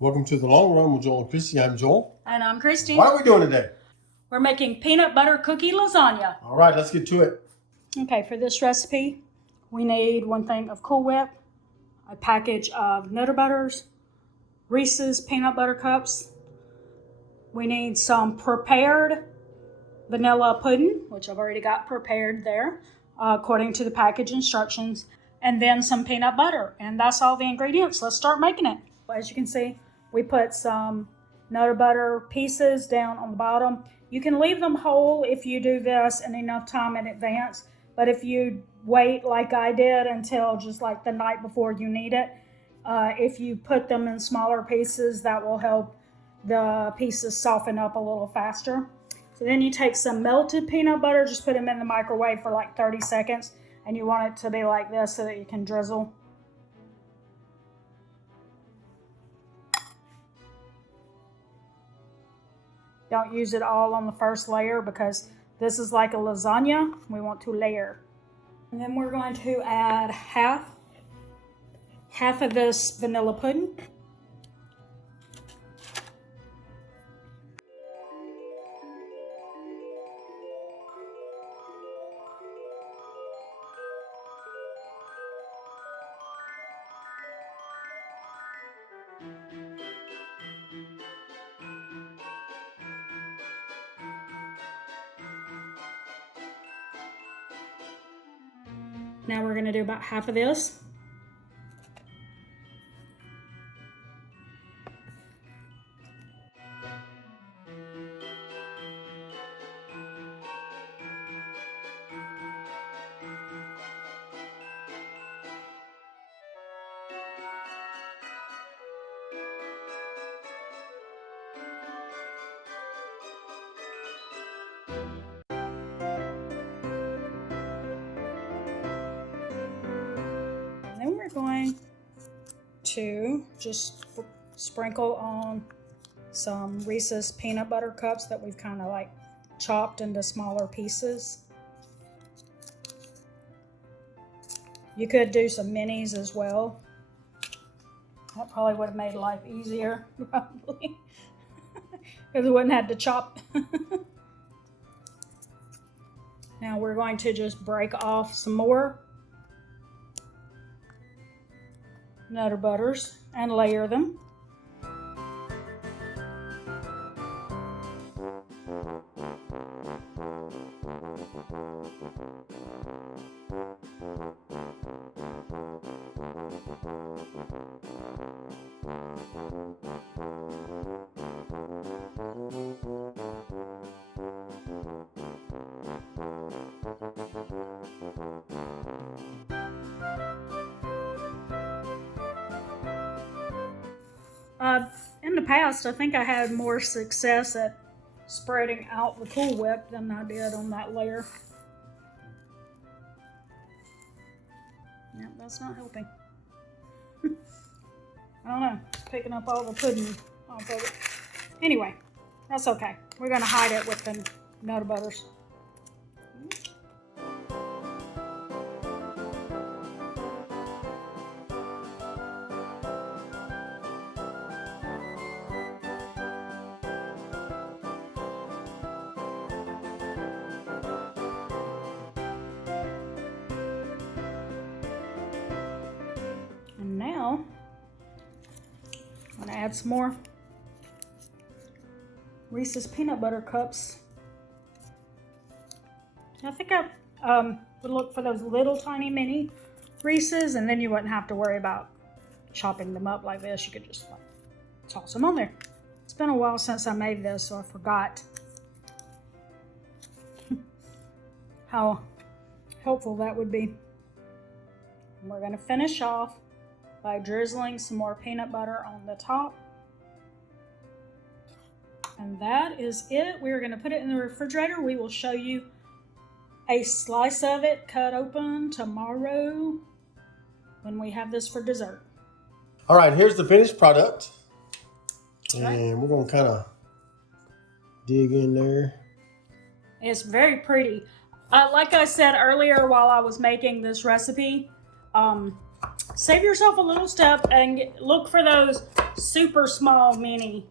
Welcome to The Long Run with Joel and Christy. I'm Joel. And I'm Christy. What are we doing today? We're making peanut butter cookie lasagna. All right, let's get to it. Okay, for this recipe, we need 1 thing of Cool Whip, a package of Nutter Butters, Reese's peanut butter cups. We need some prepared vanilla pudding, which I've already got prepared there, according to the package instructions, and then some peanut butter. And that's all the ingredients. Let's start making it. As you can see, we put some Nutter Butter pieces down on the bottom. You can leave them whole if you do this in enough time in advance, but if you wait like I did until just like the night before you need it, if you put them in smaller pieces, that will help the pieces soften up a little faster. So then you take some melted peanut butter, just put them in the microwave for like 30 seconds, and you want it to be like this so that you can drizzle. Don't use it all on the first layer because this is like a lasagna. We want to layer. And then we're going to add half of this vanilla pudding. Now we're going to do about half of this. Then we're going to just sprinkle on some Reese's peanut butter cups that we've kind of like chopped into smaller pieces. You could do some minis as well. That probably would have made life easier, probably, because we wouldn't have to chop. Now we're going to just break off some more Nutter Butters and layer them. In the past, I think I had more success at spreading out the Cool Whip than I did on that layer. Yeah, that's not helping. I don't know, picking up all the pudding off of it. Anyway, that's okay. We're going to hide it with the Nutter Butters. And now, I'm going to add some more Reese's peanut butter cups. I think I would look for those little tiny mini Reese's, and then you wouldn't have to worry about chopping them up like this. You could just like toss them on there. It's been a while since I made this, so I forgot how helpful that would be. And we're going to finish off by drizzling some more peanut butter on the top. And that is it. We're going to put it in the refrigerator. We will show you a slice of it cut open tomorrow when we have this for dessert. All right, here's the finished product. Right. And we're going to kind of dig in there. It's very pretty. Like I said earlier while I was making this recipe, save yourself a little step and look for those super small mini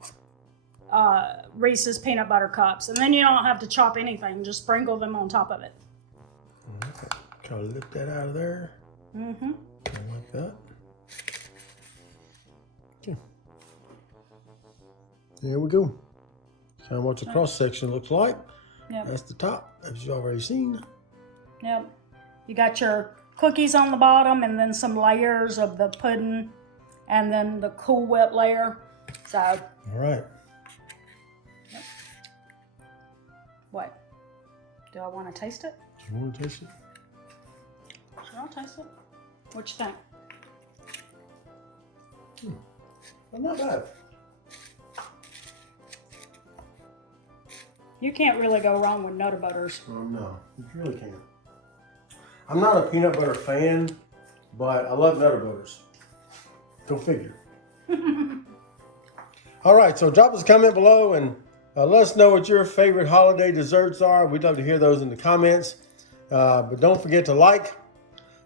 Reese's peanut butter cups. And then you don't have to chop anything. Just sprinkle them on top of it. Okay. Try to lift that out of there. Mm-hmm. Like that. Okay. There we go. Kind of what the cross section looks like. Yep. That's the top, as you've already seen. Yep. You got your cookies on the bottom and then some layers of the pudding and then the Cool Whip layer. So. All right. Yep. What? Do I want to taste it? Do you want to taste it? Sure, I'll taste it. What you think? Well, not bad. You can't really go wrong with Nutter Butters. Oh, no, you really can't. I'm not a peanut butter fan, but I love Nutter Butters. Go figure. All right, so drop us a comment below and let us know what your favorite holiday desserts are. We'd love to hear those in the comments. But don't forget to like,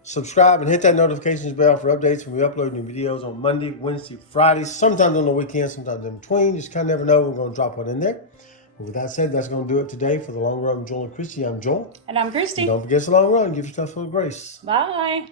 subscribe, and hit that notifications bell for updates when we upload new videos on Monday, Wednesday, Friday, sometimes on the weekend, sometimes in between. Just kind of never know. We're going to drop one in there. But with that said, that's going to do it today for The Long Run with Joel and Christy. I'm Joel. And I'm Christy. And don't forget it's a long run. Give yourself a little grace. Bye.